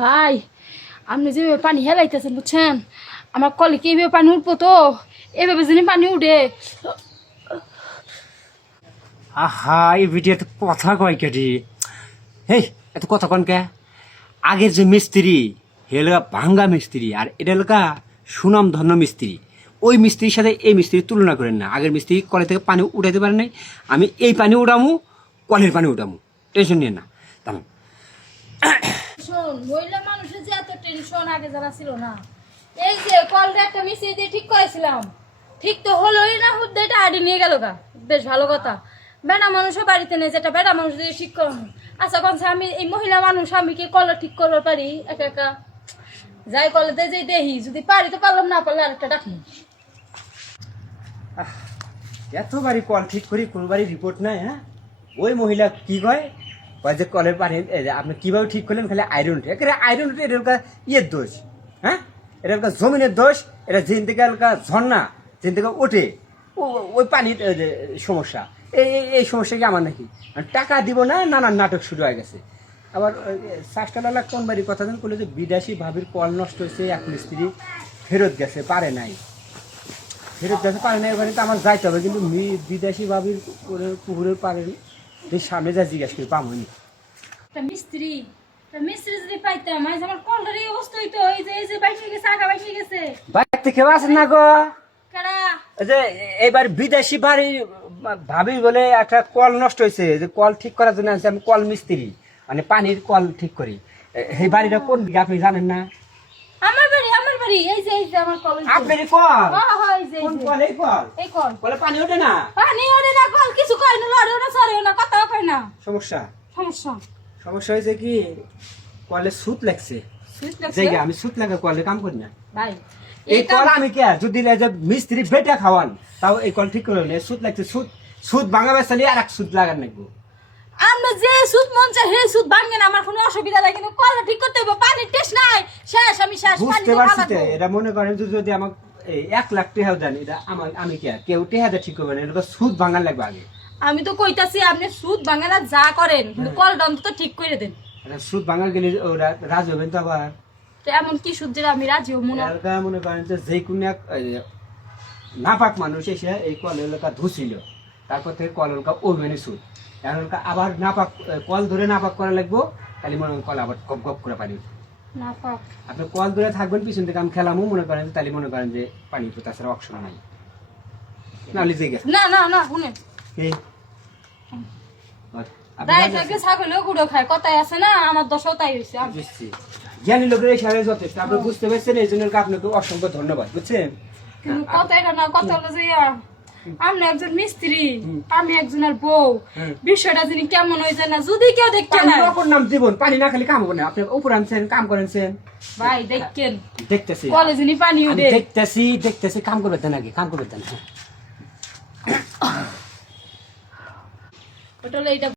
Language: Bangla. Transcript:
ভাই আপনি যেভাবে পানি হেলাইতেছেন বুঝছেন, আমার কলে কি এইভাবে পানি উঠবো তো, এভাবে যদি পানি উঠে। আহা এই ভিডিওতে কথা কয় কেটি হেই এত কথা কন কে আগের যে মিস্ত্রি হেলগা ভাঙ্গা মিস্ত্রি আর এটা এলাকা সুনাম ধন্য মিস্ত্রি ওই মিস্ত্রির সাথে এই মিস্ত্রির তুলনা করেন না আগের মিস্ত্রি কলে থেকে পানি উঠাইতে পারে নাই আমি এই পানি উঠামু কলের পানি উঠামু টেনশন নিয়ে না তেমন শোন মহিলা মানুষের যে এত টেনশন আগে জানা ছিল না। এই যে কলটা একটা মিশিয়ে দিয়ে ঠিক করেছিলাম, ঠিক তো হলোই না, হুদ্দাইটা আড়ি নিয়ে গেল গা। বেশ ভালো কথা, বেটা মানুষও বাড়িতে নেই, যেটা বেটা মানুষ দিয়ে ঠিক করানো। আচ্ছা কনসে আমি এই মহিলা মানুষ আমি কি কল ঠিক করতে পারি একা একা? যাই কলেতে যে দেখি, যদি পারি তো পারলাম, না পারলে আরেকটা ডাকি। এতবারই কল ঠিক করি কোনোবারই রিপোর্ট নাই হ্যাঁ ওই মহিলা কি কয় কয় যে কলের পানি আপনি কিভাবে ঠিক করলেন খালি আয়রন উঠে একেবারে আয়রন উঠে এটা ইয়ের দোষ হ্যাঁ এটা জমিনের দোষ এটা যেদিন থেকে ঝর্ণা যেদিন থেকে ওঠে ওই পানির সমস্যা এই সমস্যা কি আমার নাকি টাকা দিব না নানান নাটক শুরু হয়ে গেছে আবার শাসটালা কোন বাড়ির কথা যেন করলো যে বিদেশি ভাবির কল নষ্ট হয়েছে এক মিস্ত্রি ফেরত গেছে পারে নাই ফেরত গেছে পারে নাই ওখানে তো আমার যাইতে হবে কিন্তু বিদেশি ভাবির পুকুরের পারে সামনে যা জিজ্ঞাসা করি পামনি একটা মিস্ত্রি যদি পাইতাম, আজ আমার কলটার এই অবস্থা হইতো। এই যে বাইকে গেছে, আগা বাইকে গেছে। বাড়িতে কেউ আছেন না গো কারা? যে এইবার বিদেশি বাড়ি ভাবি বলে একটা কল নষ্ট হয়েছে যে কল ঠিক করার জন্য আছে আমি কল মিস্ত্রি মানে পানির কল ঠিক করি এই বাড়িটা কোন দিকে আপনি জানেন না আমার বাড়ি এই যে আমার কল। আপনারই কল এই যে কোন কল এই কল এই কল। কলে পানি ওঠে না পানি ওঠে না, কল কিছু কয় না, লড়েও না, সরেও না, কথাও কয় না। সমস্যা সমস্যা হয়েছে কি কলে সুত লাগছে জায়গা আমি সুত লাগা কলে কাম করি না ভাই। এই কল আমি কে যদি মিস্ত্রি বেটা খাওয়ান তাও এই কল ঠিক করে সুত লাগছে সুত ভাঙা বেসালি আর এক সুত লাগার নাকবো আমরা যে সুদ মন চাই হে সুদ ভাঙে না, আমার কোনো অসুবিধা নাই, কিন্তু কল ঠিক করতে হবে। পানির টেস্ট নাই, শেষ আমি শেষ। বুঝতে পারছি তো, এটা মনে করেন যদি আমাকে 1 লাখ টাকা দেন এটা আমি কে কেউ টাকা ঠিক করবে না এটা সুদ ভাঙার লাগবে আগে। আমি তো কইতাছি আপনি সুদ ভাঙে না যা করেন, কিন্তু কলটা অন্তত ঠিক করে দেন। সুদ ভাঙার গেলে ওরা রাজি হবেন তো আবার তো এমন কি সুদ যেটা আমি রাজি হব না? মনে করেন যে কোনো এক নাপাক মানুষ এসে এই কল এলাকা ধুছিল তারপর থেকে কল এলাকা ওই মানে সুদ এখন আবার নাপাক কল ধরে নাপাক করা লাগবো তাহলে মনে করেন কল আবার গপ গপ করে পানি নাপাক। আপনি কল ধরে থাকবেন পিছন থেকে আমি খেলামও মনে করেন তাহলে মনে করেন যে পানি তো তাছাড়া অপশন নাই নাহলে জেগে না শুনেন, ছাগলেও গুঁড়ো খায়, কথাই আছে না, আমার দশও তাই হয়েছে। জ্ঞানী লোকের এই সারে যথেষ্ট আপনি বুঝতে পারছেন এই জন্য আপনাকে অসংখ্য ধন্যবাদ বুঝছেন কিন্তু কথা এটা না, কথা হলো যে আমি একজন মিস্ত্রি, আমি একজনের বউ, বিষয়টা যিনি কেমন হয়ে যায় না, যদি কেউ দেখতে না। অপর নাম জীবন পানি না খালি কাম হবে না আপনি উপর আনছেন কাম করেছেন ভাই দেখেন দেখতেছি কলে যিনি পানি উঠে দেখতেছি কাম করবে দেন আগে কাম করবে দেন ওটা হলো এইটা।